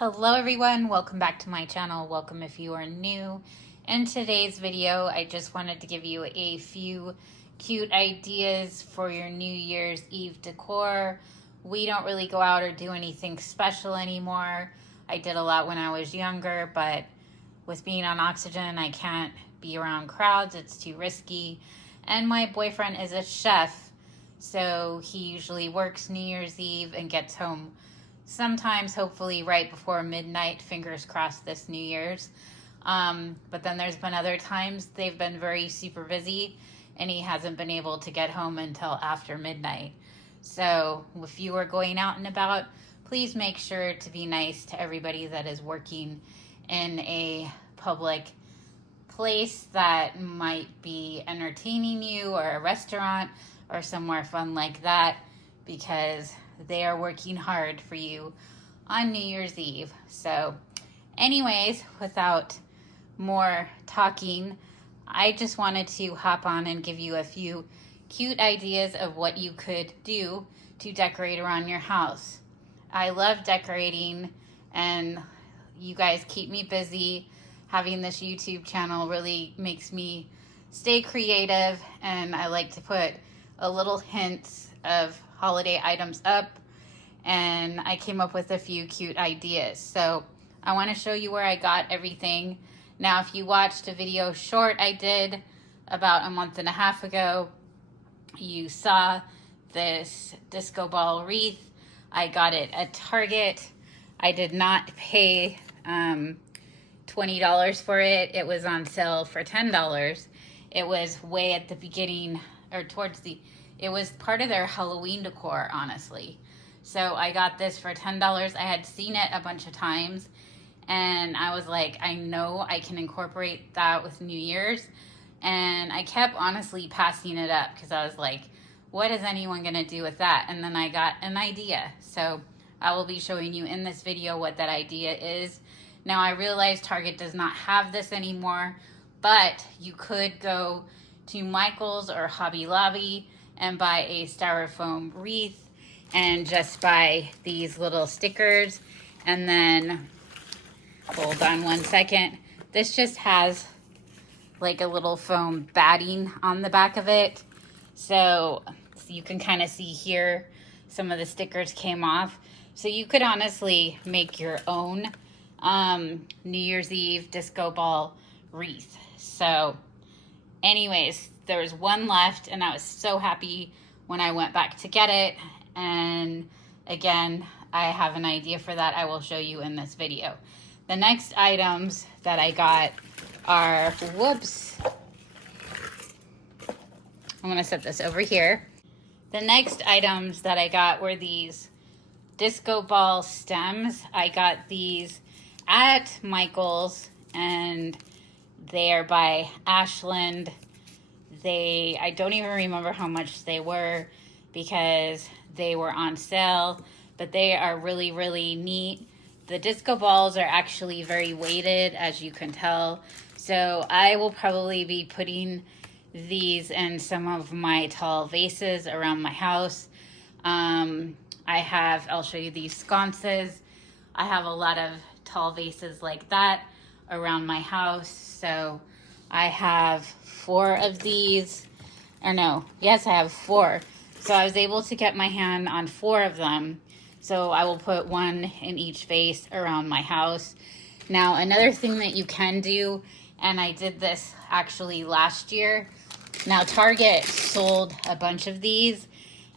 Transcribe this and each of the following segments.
Hello everyone, welcome back to my channel. Welcome if you are new. In today's video, I just wanted to give you a few cute ideas for your New Year's Eve decor. We don't really go out or do anything special anymore. I did a lot when I was younger, but with being on oxygen, I can't be around crowds. It's too risky. And my boyfriend is a chef, so he usually works New Year's Eve and gets home sometimes hopefully right before midnight, fingers crossed this New Year's. But then there's been other times they've been very super busy and he hasn't been able to get home until after midnight. So if you are going out and about, please make sure to be nice to everybody that is working in a public place that might be entertaining you, or a restaurant or somewhere fun like that, because they are working hard for you on New Year's Eve. So anyways, without more talking, I just wanted to hop on and give you a few cute ideas of what you could do to decorate around your house. I love decorating, and you guys keep me busy. Having this YouTube channel really makes me stay creative, and I like to put a little hints of holiday items up, and I came up with a few cute ideas. So I want to show you where I got everything. Now, if you watched a video short I did about a month and a half ago, you saw this disco ball wreath. I got it at Target. I did not pay $20 for it. It was on sale for $10. It was way at the beginning, or towards the, it was part of their Halloween decor, honestly. So I got this for $10. I had seen it a bunch of times, and I was like, I know I can incorporate that with New Year's. And I kept honestly passing it up because I was like, what is anyone gonna do with that? And then I got an idea. So I will be showing you in this video what that idea is. Now, I realize Target does not have this anymore, but you could go to Michael's or Hobby Lobby and buy a styrofoam wreath and just buy these little stickers. And then, hold on one second, this just has like a little foam batting on the back of it. So you can kind of see here, some of the stickers came off. So you could honestly make your own New Year's Eve disco ball wreath. So anyways, there was one left, and I was so happy when I went back to get it. And again, I have an idea for that I will show you in this video. The next items that I got are, whoops, I'm gonna set this over here. The next items that I got were these disco ball stems. I got these at Michael's, and they are by Ashland. I don't even remember how much they were because they were on sale, but they are really, really neat. The disco balls are actually very weighted, as you can tell. So I will probably be putting these in some of my tall vases around my house. I'll show you these sconces. I have a lot of tall vases like that around my house. So I have 4 of these, or no, yes, I have 4. So I was able to get my hand on 4 of them. So I will put 1 in each vase around my house. Now, another thing that you can do, and I did this actually last year. Now, Target sold a bunch of these,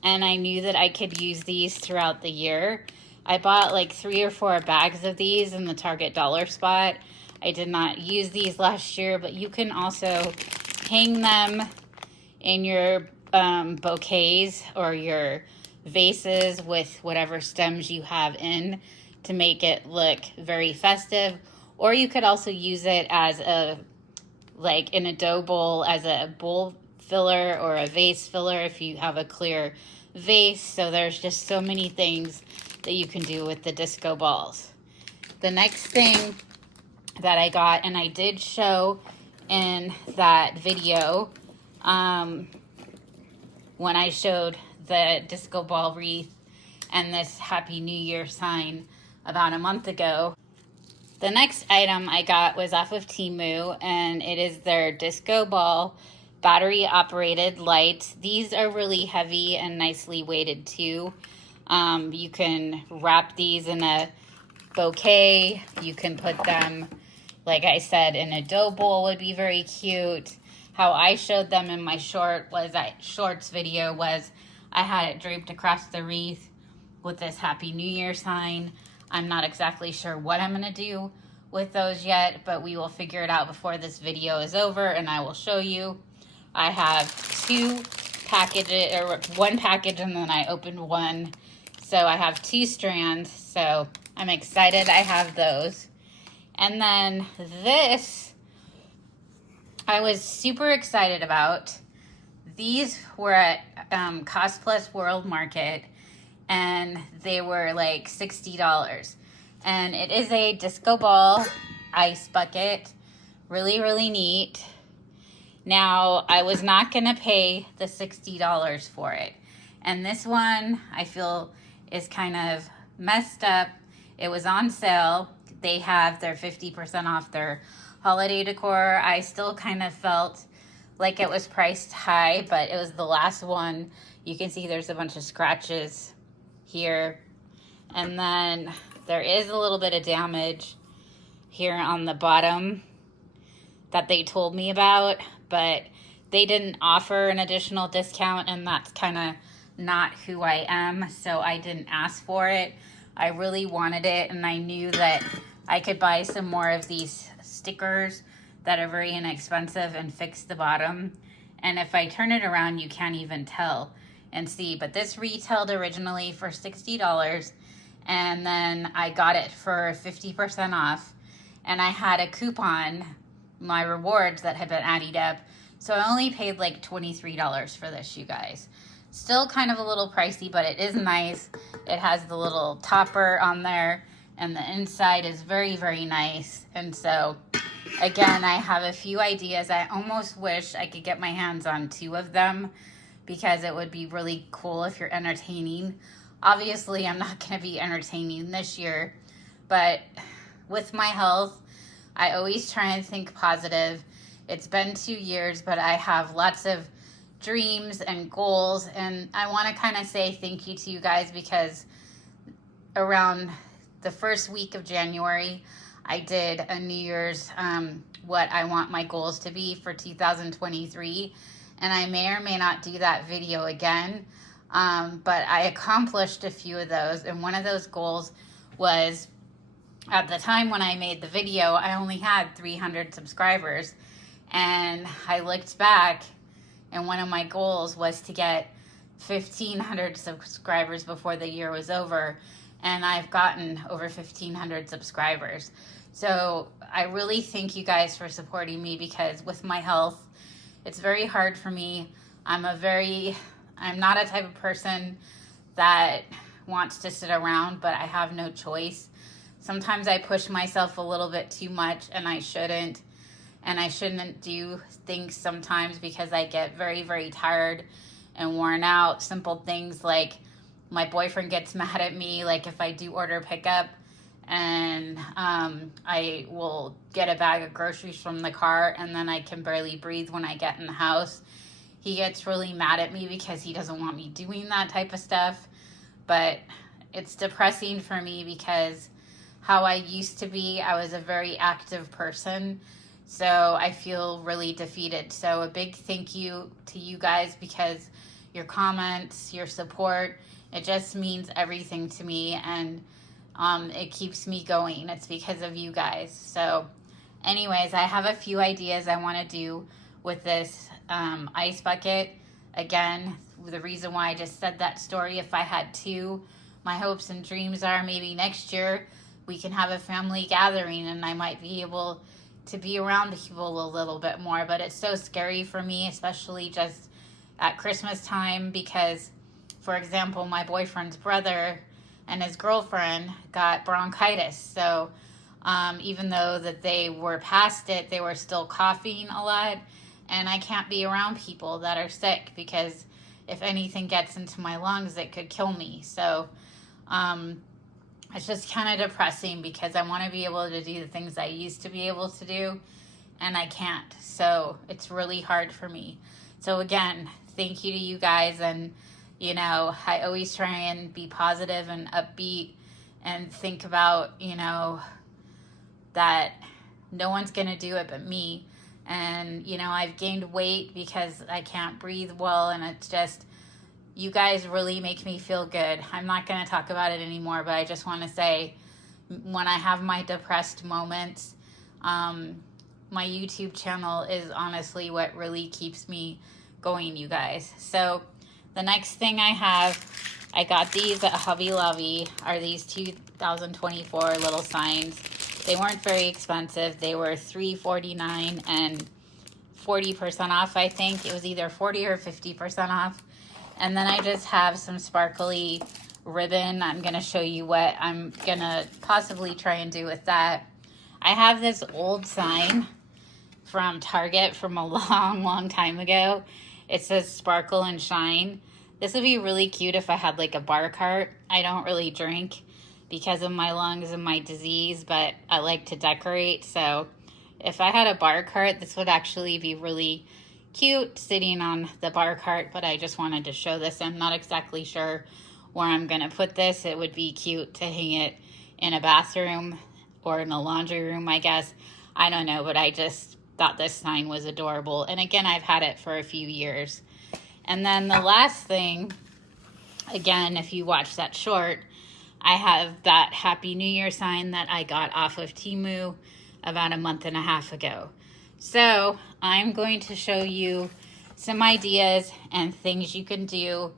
and I knew that I could use these throughout the year. I bought like 3 or 4 bags of these in the Target dollar spot. I did not use these last year, but you can also hang them in your bouquets or your vases with whatever stems you have in to make it look very festive. Or you could also use it as like in a dough bowl, as a bowl filler or a vase filler if you have a clear vase. So there's just so many things that you can do with the disco balls. The next thing that I got, and I did show in that video when I showed the disco ball wreath and this Happy New Year sign about a month ago. The next item I got was off of Temu, and it is their disco ball battery operated lights. These are really heavy and nicely weighted too. You can wrap these in a bouquet. You can put them, like I said, in a dough bowl would be very cute. How I showed them in my shorts video was I had it draped across the wreath with this Happy New Year sign. I'm not exactly sure what I'm gonna do with those yet, but we will figure it out before this video is over and I will show you. I have two packages, or one package, and then I opened one. So I have 2 strands, so I'm excited I have those. And then this, I was super excited about. These were at Cost Plus World Market, and they were like $60. And it is a disco ball ice bucket. Really, really neat. Now, I was not going to pay the $60 for it. And this one, I feel, is kind of messed up. It was on sale. They have their 50% off their holiday decor. I still kind of felt like it was priced high, but it was the last one. You can see there's a bunch of scratches here. And then there is a little bit of damage here on the bottom that they told me about, but they didn't offer an additional discount, and that's kind of not who I am, so I didn't ask for it. I really wanted it, and I knew that I could buy some more of these stickers that are very inexpensive and fix the bottom. And if I turn it around, you can't even tell and see. But this retailed originally for $60, and then I got it for 50% off. And I had a coupon, my rewards that had been added up. So I only paid like $23 for this, you guys. Still kind of a little pricey, but it is nice. It has the little topper on there, and the inside is very, very nice. And so, again, I have a few ideas. I almost wish I could get my hands on 2 of them, because it would be really cool if you're entertaining. Obviously, I'm not going to be entertaining this year, but with my health, I always try and think positive. It's been 2 years, but I have lots of dreams and goals, and I want to kind of say thank you to you guys, because around the first week of January, I did a New Year's, what I want my goals to be for 2023, and I may or may not do that video again, but I accomplished a few of those, and one of those goals was, at the time when I made the video, I only had 300 subscribers, and I looked back, and one of my goals was to get 1,500 subscribers before the year was over, and I've gotten over 1,500 subscribers. So I really thank you guys for supporting me, because with my health, it's very hard for me. I'm not a type of person that wants to sit around, but I have no choice. Sometimes I push myself a little bit too much, and I shouldn't. And I shouldn't do things sometimes, because I get very, very tired and worn out. Simple things like my boyfriend gets mad at me, like if I do order pickup, and I will get a bag of groceries from the car, and then I can barely breathe when I get in the house. He gets really mad at me because he doesn't want me doing that type of stuff. But it's depressing for me, because how I used to be, I was a very active person. So I feel really defeated. So a big thank you to you guys, because your comments, your support, it just means everything to me, and it keeps me going. It's because of you guys. So anyways, I have a few ideas I want to do with this ice bucket. Again, the reason why I just said that story, if I had 2, my hopes and dreams are maybe next year we can have a family gathering, and I might be able to be around people a little bit more. But it's so scary for me, especially just at Christmas time, because, for example, my boyfriend's brother and his girlfriend got bronchitis. So even though that they were past it, they were still coughing a lot, and I can't be around people that are sick, because if anything gets into my lungs, it could kill me. So it's just kind of depressing because I want to be able to do the things I used to be able to do, and I can't. So it's really hard for me. So again, thank you to you guys. And, you know, I always try and be positive and upbeat and think about, you know, that no one's going to do it but me. And, you know, I've gained weight because I can't breathe well, and it's just, you guys really make me feel good. I'm not going to talk about it anymore, but I just want to say, when I have my depressed moments, my YouTube channel is honestly what really keeps me going, you guys. So the next thing I have, I got these at Hobby Lobby, are these 2024 little signs. They weren't very expensive. They were $3.49 and 40% off, I think. It was either 40 or 50% off. And then I just have some sparkly ribbon. I'm going to show you what I'm going to possibly try and do with that. I have this old sign from Target from a long time ago. It says sparkle and shine. This would be really cute if I had like a bar cart. I don't really drink because of my lungs and my disease, but I like to decorate. So if I had a bar cart, this would actually be really cute sitting on the bar cart, but I just wanted to show this. I'm not exactly sure where I'm gonna put this. It would be cute to hang it in a bathroom or in a laundry room, I guess. I don't know, but I just thought this sign was adorable. And again, I've had it for a few years. And then the last thing, again, if you watch that short, I have that Happy New Year sign that I got off of Temu about a month and a half ago. So I'm going to show you some ideas and things you can do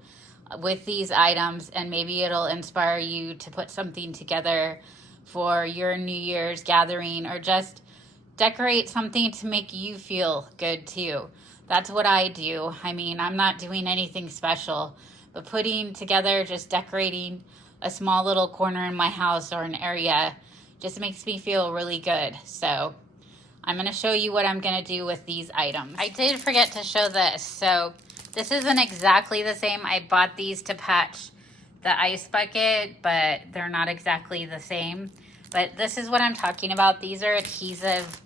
with these items, and maybe it'll inspire you to put something together for your New Year's gathering, or just decorate something to make you feel good too. That's what I do. I mean, I'm not doing anything special, but putting together, just decorating a small little corner in my house or an area just makes me feel really good. So I'm going to show you what I'm going to do with these items. I did forget to show this. So this isn't exactly the same. I bought these to patch the ice bucket, but they're not exactly the same. But this is what I'm talking about. These are adhesive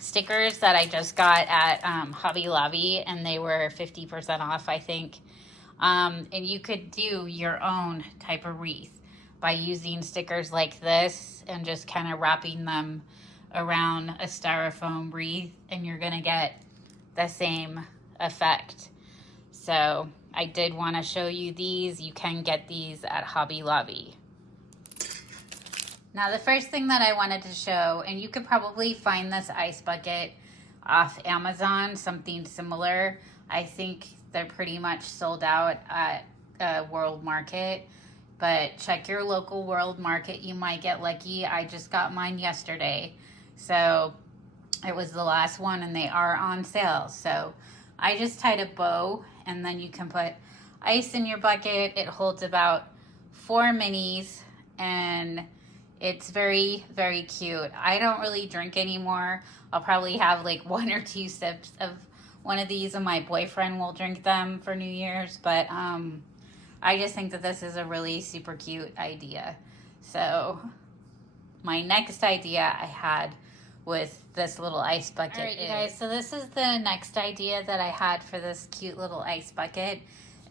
stickers that I just got at Hobby Lobby, and they were 50% off, I think. And you could do your own type of wreath by using stickers like this and just kind of wrapping them around a styrofoam wreath, and you're gonna get the same effect. So I did want to show you these. You can get these at Hobby Lobby. Now the first thing that I wanted to show, and you could probably find this ice bucket off Amazon, something similar. I think they're pretty much sold out at World Market, but check your local World Market. You might get lucky. I just got mine yesterday. So it was the last one, and they are on sale. So I just tied a bow, and then you can put ice in your bucket. It holds about 4 minis, and it's very cute. I don't really drink anymore. I'll probably have like 1 or 2 sips of one of these, and my boyfriend will drink them for New Year's. But I just think that this is a really super cute idea. So my next idea I had with this little ice bucket. All right, you guys, so this is the next idea that I had for this cute little ice bucket,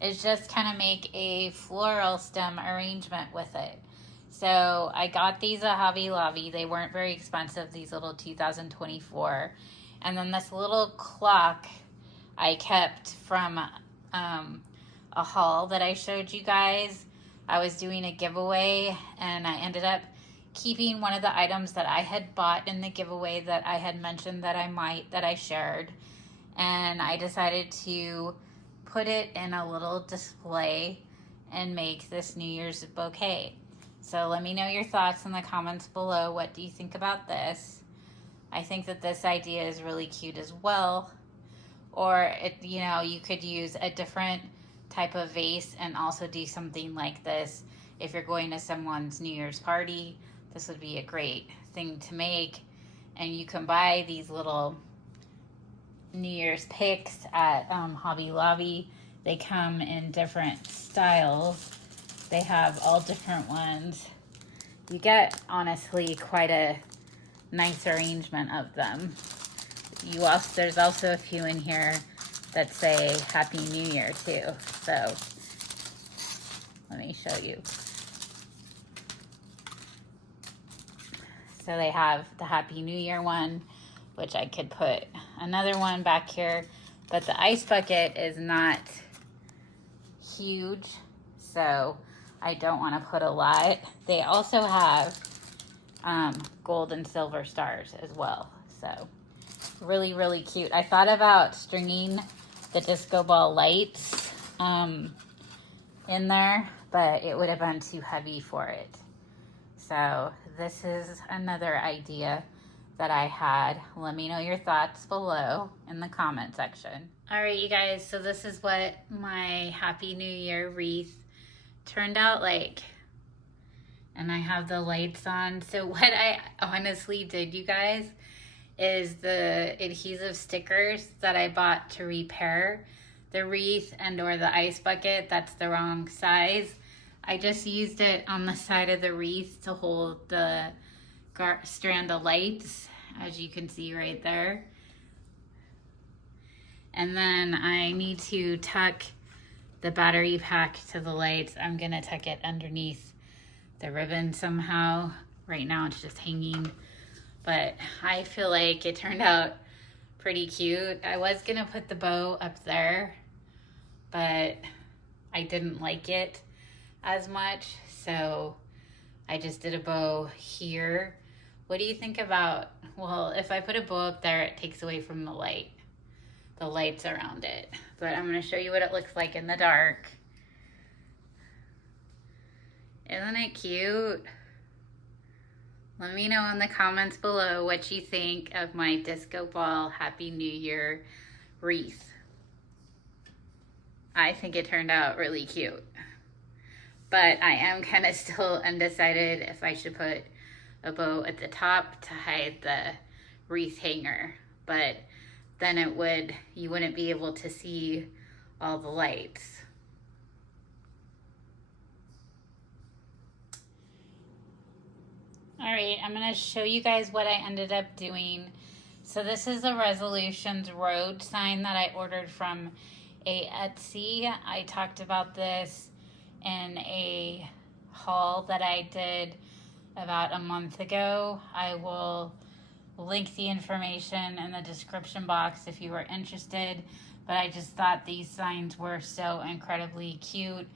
is just kind of make a floral stem arrangement with it. So I got these at Hobby Lobby. They weren't very expensive, these little 2024. And then this little clock I kept from a haul that I showed you guys. I was doing a giveaway, and I ended up keeping one of the items that I had bought in the giveaway that I had mentioned that I shared. And I decided to put it in a little display and make this New Year's bouquet. So let me know your thoughts in the comments below. What do you think about this? I think that this idea is really cute as well. Or you could use a different type of vase and also do something like this. If you're going to someone's New Year's party, this would be a great thing to make. And you can buy these little New Year's picks at Hobby Lobby. They come in different styles. They have all different ones. you get, honestly, quite a nice arrangement of them. There's also a few in here that say Happy New Year too. So let me show you. So they have the Happy New Year one, which I could put another one back here, but the ice bucket is not huge, so I don't want to put a lot. They also have gold and silver stars as well. So really, really cute. I thought about stringing the disco ball lights in there, but it would have been too heavy for it. So this is another idea that I had. Let me know your thoughts below in the comment section. All right, you guys, so this is what my Happy New Year wreath turned out like. And I have the lights on. So what I honestly did, you guys, is the adhesive stickers that I bought to repair the wreath and or the ice bucket, that's the wrong size. I just used it on the side of the wreath to hold the strand of lights, as you can see right there. And then I need to tuck the battery pack to the lights. I'm gonna tuck it underneath the ribbon somehow. Right now it's just hanging, but I feel like it turned out pretty cute. I was gonna put the bow up there, but I didn't like it as much, so I just did a bow here. What do you think about, well, if I put a bow up there, it takes away from the lights around it. But I'm gonna show you what it looks like in the dark. Isn't it cute? Let me know in the comments below what you think of my disco ball Happy New Year wreath. I think it turned out really cute. But I am kind of still undecided if I should put a bow at the top to hide the wreath hanger. But then you wouldn't be able to see all the lights. All right, I'm gonna show you guys what I ended up doing. So this is the Resolutions Road sign that I ordered from a Etsy. I talked about this in a haul that I did about a month ago. I will link the information in the description box if you are interested, but I just thought these signs were so incredibly cute.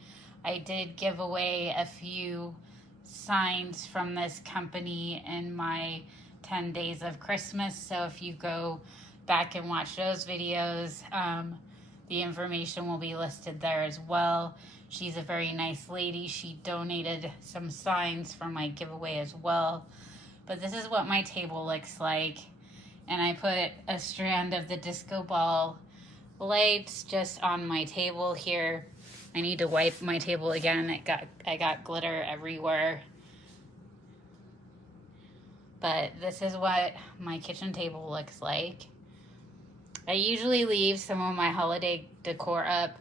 I did give away a few signs from this company in my 10 days of Christmas, so if you go back and watch those videos, the information will be listed there as well. She's a very nice lady. She donated some signs for my giveaway as well. But this is what my table looks like. And I put a strand of the disco ball lights just on my table here. I need to wipe my table again. I got glitter everywhere. But this is what my kitchen table looks like. I usually leave some of my holiday decor up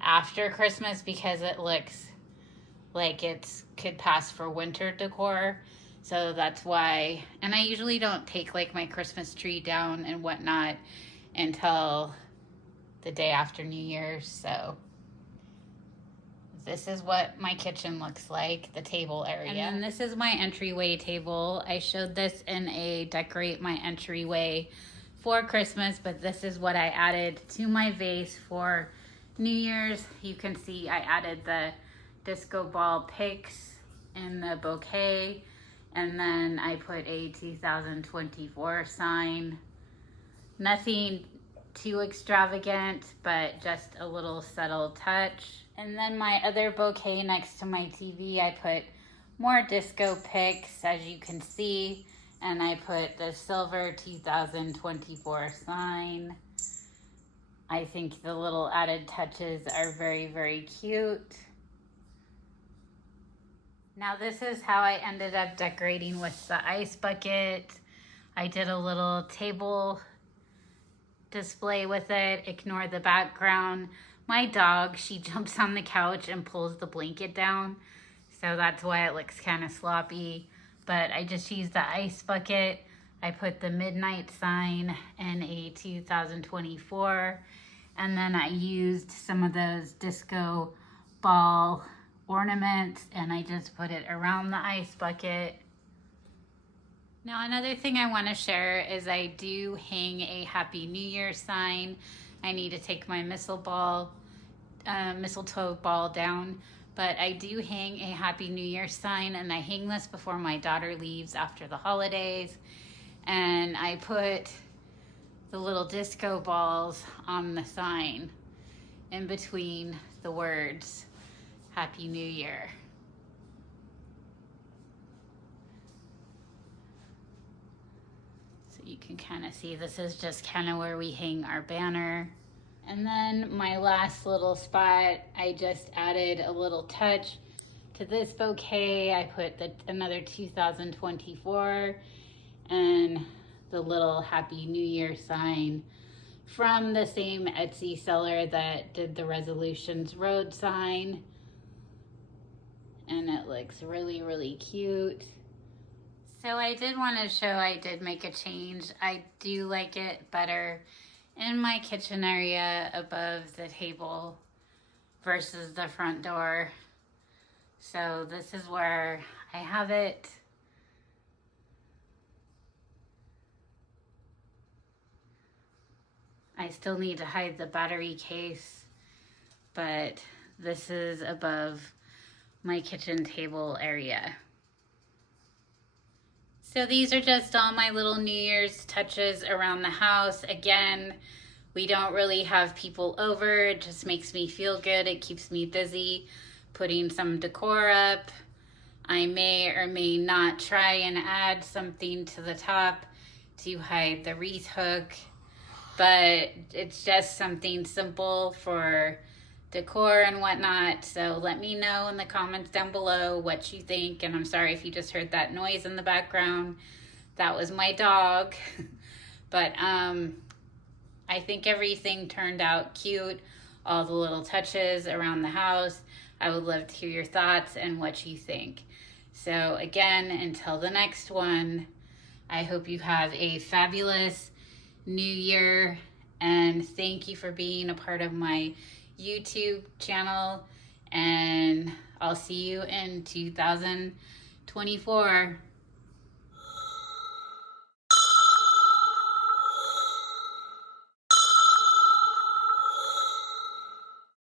after Christmas because it looks like it could pass for winter decor. So that's why, and I usually don't take like my Christmas tree down and whatnot until the day after New Year's. So this is what my kitchen looks like, the table area. And then this is my entryway table. I showed this in a decorate my entryway for Christmas, but this is what I added to my vase for New Year's. You can see I added the disco ball pics in the bouquet, and then I put a 2024 sign. Nothing too extravagant, but just a little subtle touch. And then my other bouquet next to my TV, I put more disco pics, as you can see, and I put the silver 2024 sign. I think the little added touches are very, very cute. Now this is how I ended up decorating with the ice bucket. I did a little table display with it. Ignore the background. My dog, she jumps on the couch and pulls the blanket down. So that's why it looks kind of sloppy. But I just used the ice bucket. I put the midnight sign in a 2024. And then I used some of those disco ball ornaments and I just put it around the ice bucket. Now another thing I want to share is I do hang a Happy New Year sign. I need to take my mistletoe ball down, but I do hang a Happy New Year sign, and I hang this before my daughter leaves after the holidays. And I put the little disco balls on the sign in between the words Happy New Year. So you can kind of see this is just kind of where we hang our banner. And then my last little spot, I just added a little touch to this bouquet. I put another 2024 and the little Happy New Year sign from the same Etsy seller that did the Resolutions Road sign. And it looks really, really cute. So I did want to show I did make a change. I do like it better in my kitchen area above the table versus the front door. So this is where I have it. I still need to hide the battery case, but this is above my kitchen table area. So these are just all my little New Year's touches around the house. Again, we don't really have people over. It just makes me feel good. It keeps me busy putting some decor up. I may or may not try and add something to the top to hide the wreath hook, but it's just something simple for decor and whatnot. So let me know in the comments down below what you think. And I'm sorry if you just heard that noise in the background. That was my dog. But I think everything turned out cute. All the little touches around the house. I would love to hear your thoughts and what you think. So again, until the next one, I hope you have a fabulous New Year, and thank you for being a part of my YouTube channel, and I'll see you in 2024.